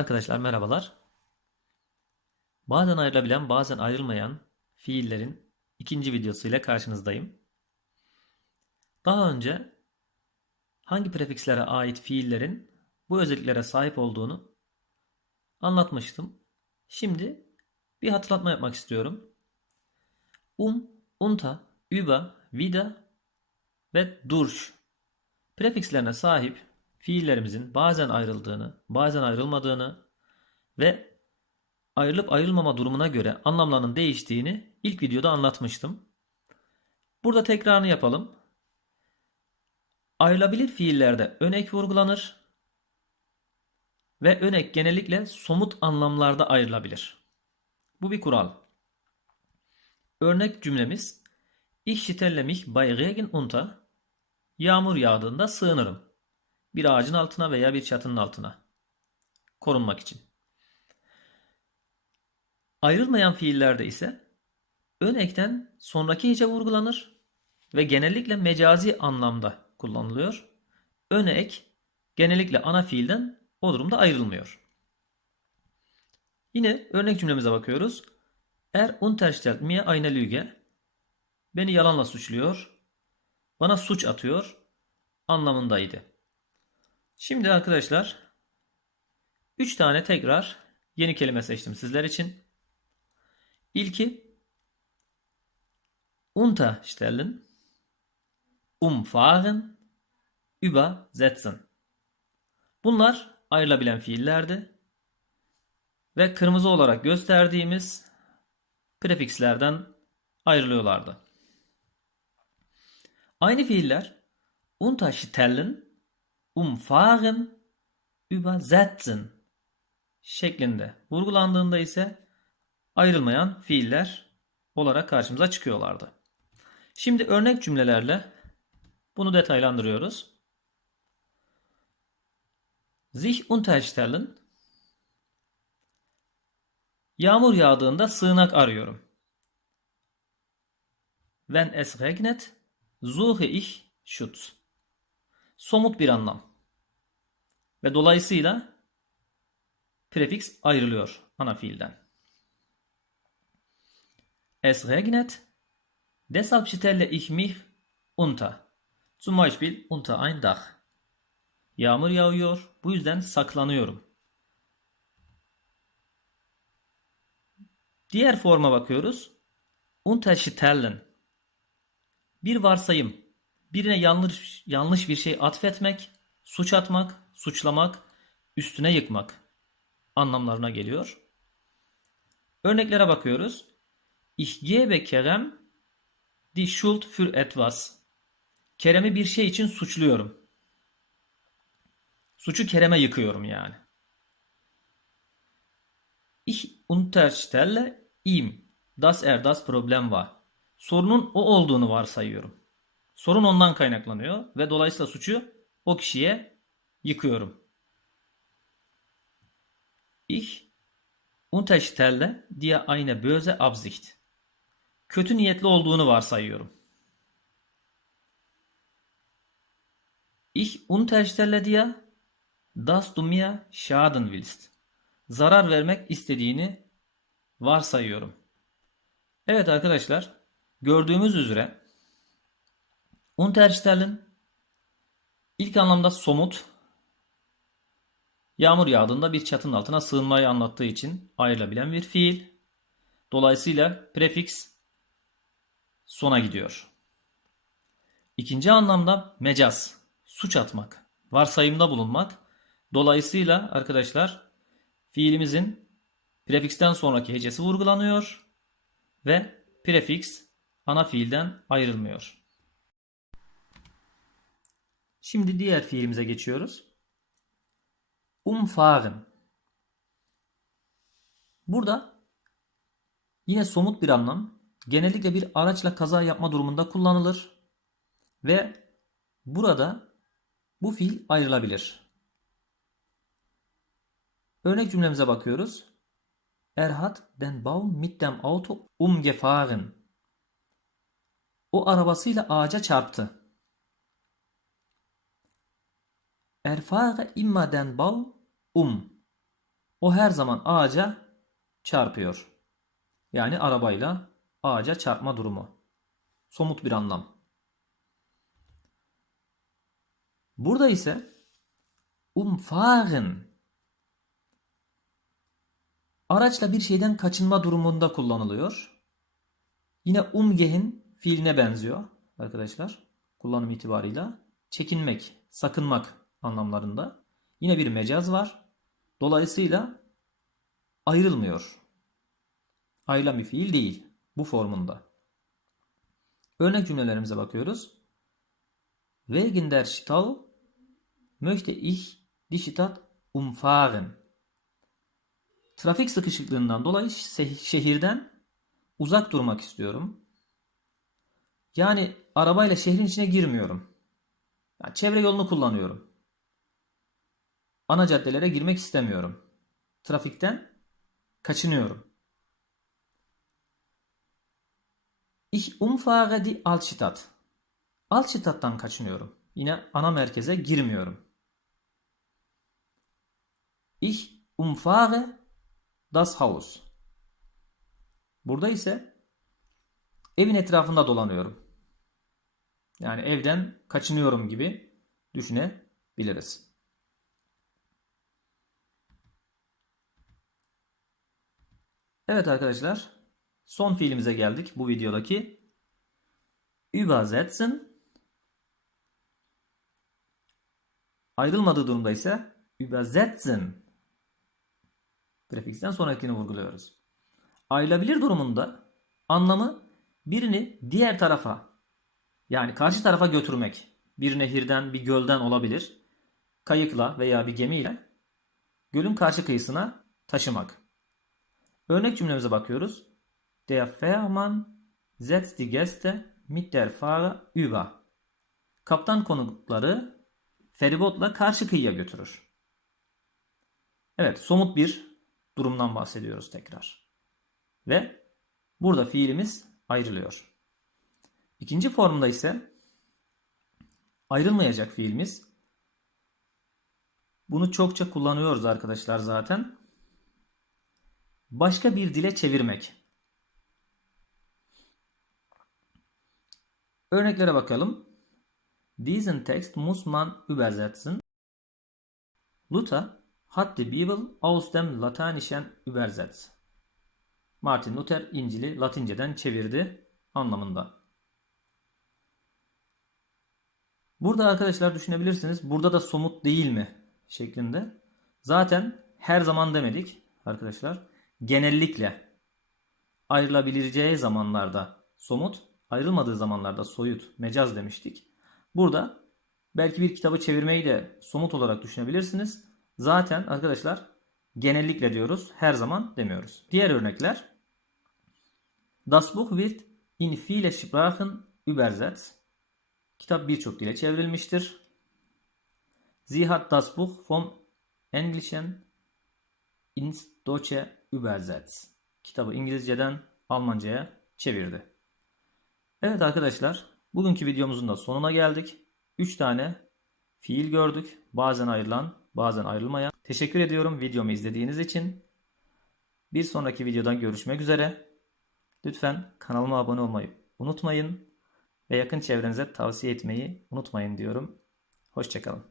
Arkadaşlar merhabalar. Bazen ayrılabilen bazen ayrılmayan fiillerin ikinci videosuyla karşınızdayım. Daha önce hangi prefikslere ait fiillerin bu özelliklere sahip olduğunu anlatmıştım. Şimdi bir hatırlatma yapmak istiyorum. Um, unta, über, wieder ve durch prefikslerine sahip fiillerimizin bazen ayrıldığını, bazen ayrılmadığını ve ayrılıp ayrılmama durumuna göre anlamlarının değiştiğini ilk videoda anlatmıştım. Burada tekrarını yapalım. Ayrılabilir fiillerde önek vurgulanır ve önek genellikle somut anlamlarda ayrılabilir. Bu bir kural. Örnek cümlemiz Ich stelle mich bei Regen unter. Yağmur yağdığında sığınırım. Bir ağacın altına veya bir çatının altına. Korunmak için. Ayrılmayan fiillerde ise ön ekten sonraki hece vurgulanır ve genellikle mecazi anlamda kullanılıyor. Ön ek genellikle ana fiilden o durumda ayrılmıyor. Yine örnek cümlemize bakıyoruz. Er unterstellt mir eine Lüge. Beni yalanla suçluyor. Bana suç atıyor anlamındaydı. Şimdi arkadaşlar 3 tane tekrar yeni kelime seçtim sizler için. İlki unterstellen, umfahren, übersetzen. Bunlar ayrılabilen fiillerdi ve kırmızı olarak gösterdiğimiz prefikslerden ayrılıyorlardı. Aynı fiiller unterstellen, umfahren, übersetzen şeklinde vurgulandığında ise ayrılmayan fiiller olarak karşımıza çıkıyorlardı. Şimdi örnek cümlelerle bunu detaylandırıyoruz. Sich unterstellen Yağmur yağdığında sığınak arıyorum. Wenn es regnet, suche ich Schutz. Somut bir anlam. Ve dolayısıyla prefiks ayrılıyor ana fiilden. Es regnet, deshalb stelle ich mich unter. Zum Beispiel unter ein Dach. Yağmur yağıyor, bu yüzden saklanıyorum. Diğer forma bakıyoruz. Unterstellen. Bir varsayım. Birine yanlış yanlış bir şey atfetmek, suç atmak, suçlamak, üstüne yıkmak anlamlarına geliyor. Örneklere bakıyoruz. Ich gebe Kerem die Schuld für etwas. Kerem'i bir şey için suçluyorum. Suçu Kerem'e yıkıyorum yani. Ich unterstelle ihm, dass er das Problem war. Sorunun o olduğunu varsayıyorum. Sorun ondan kaynaklanıyor ve dolayısıyla suçu o kişiye yıkıyorum. Ich unterstelle dir eine böse Absicht. Kötü niyetli olduğunu varsayıyorum. Ich unterstelle dir, dass du mir schaden willst. Zarar vermek istediğini varsayıyorum. Evet arkadaşlar, gördüğümüz üzere unterstellen ilk anlamda somut, yağmur yağdığında bir çatının altına sığınmayı anlattığı için ayrılabilen bir fiil. Dolayısıyla prefiks sona gidiyor. İkinci anlamda mecaz, suç atmak, varsayımda bulunmak. Dolayısıyla arkadaşlar fiilimizin prefixten sonraki hecesi vurgulanıyor ve prefiks ana fiilden ayrılmıyor. Şimdi diğer fiilimize geçiyoruz. Umfahren. Burada yine somut bir anlam. Genellikle bir araçla kaza yapma durumunda kullanılır. Ve burada bu fiil ayrılabilir. Örnek cümlemize bakıyoruz. Er hat den Baum mit dem Auto umgefahren. O arabasıyla ağaca çarptı. Er fahre immer den Baum um. O her zaman ağaca çarpıyor. Yani arabayla ağaca çarpma durumu. Somut bir anlam. Burada ise umfahren araçla bir şeyden kaçınma durumunda kullanılıyor. Yine umgehen fiiline benziyor arkadaşlar. Kullanım itibarıyla. Çekinmek, sakınmak anlamlarında. Yine bir mecaz var. Dolayısıyla ayrılmıyor. Ayrılan bir fiil değil. Bu formunda. Örnek cümlelerimize bakıyoruz. Wegen der Stau möchte ich die Stadt umfahren. Trafik sıkışıklığından dolayı şe- şehirden uzak durmak istiyorum. Yani arabayla şehrin içine girmiyorum. Yani çevre yolunu kullanıyorum. Ana caddelere girmek istemiyorum. Trafikten kaçınıyorum. Ich umfahre die Altstadt. Altstadt'tan kaçınıyorum. Yine ana merkeze girmiyorum. Ich umfahre das Haus. Burada ise evin etrafında dolanıyorum. Yani evden kaçınıyorum gibi düşünebiliriz. Arkadaşlar, son fiilimize geldik bu videodaki. Übersetzen. Ayrılmadığı durumda ise übersetzen prefixten sonrakini vurguluyoruz. Ayrılabilir durumunda anlamı birini diğer tarafa yani karşı tarafa götürmek. Bir nehirden, bir gölden olabilir. Kayıkla veya bir gemiyle gölün karşı kıyısına taşımak. Örnek cümlemize bakıyoruz. Der Fährmann setzt die Gäste mit der Fahrer über. Kaptan konukları feribotla karşı kıyıya götürür. Evet, somut bir durumdan bahsediyoruz tekrar. Ve burada fiilimiz ayrılıyor. İkinci formda ise ayrılmayacak fiilimiz. Bunu çokça kullanıyoruz arkadaşlar zaten. Başka bir dile çevirmek. Örneklere bakalım. Diesen Text muss man übersetzen. Luther hat die Bibel aus dem Lateinischen übersetzt. Martin Luther İncil'i Latinceden çevirdi anlamında. Burada arkadaşlar düşünebilirsiniz. Burada da somut değil mi şeklinde. Zaten her zaman demedik arkadaşlar. Genellikle ayrılabileceği zamanlarda somut, ayrılmadığı zamanlarda soyut, mecaz demiştik. Burada belki bir kitabı çevirmeyi de somut olarak düşünebilirsiniz. Zaten arkadaşlar genellikle diyoruz, her zaman demiyoruz. Diğer örnekler Das Buch wird in viele Sprachen übersetzt. Kitap birçok dile çevrilmiştir. Sie hat das Buch vom Englischen ins Deutsche übersetzt. Kitabı İngilizceden Almanca'ya çevirdi. Evet arkadaşlar, bugünkü videomuzun da sonuna geldik. 3 tane fiil gördük. Bazen ayrılan, bazen ayrılmayan. Teşekkür ediyorum videomu izlediğiniz için. Bir sonraki videodan görüşmek üzere. Lütfen kanalıma abone olmayı unutmayın ve yakın çevrenize tavsiye etmeyi unutmayın diyorum. Hoşçakalın.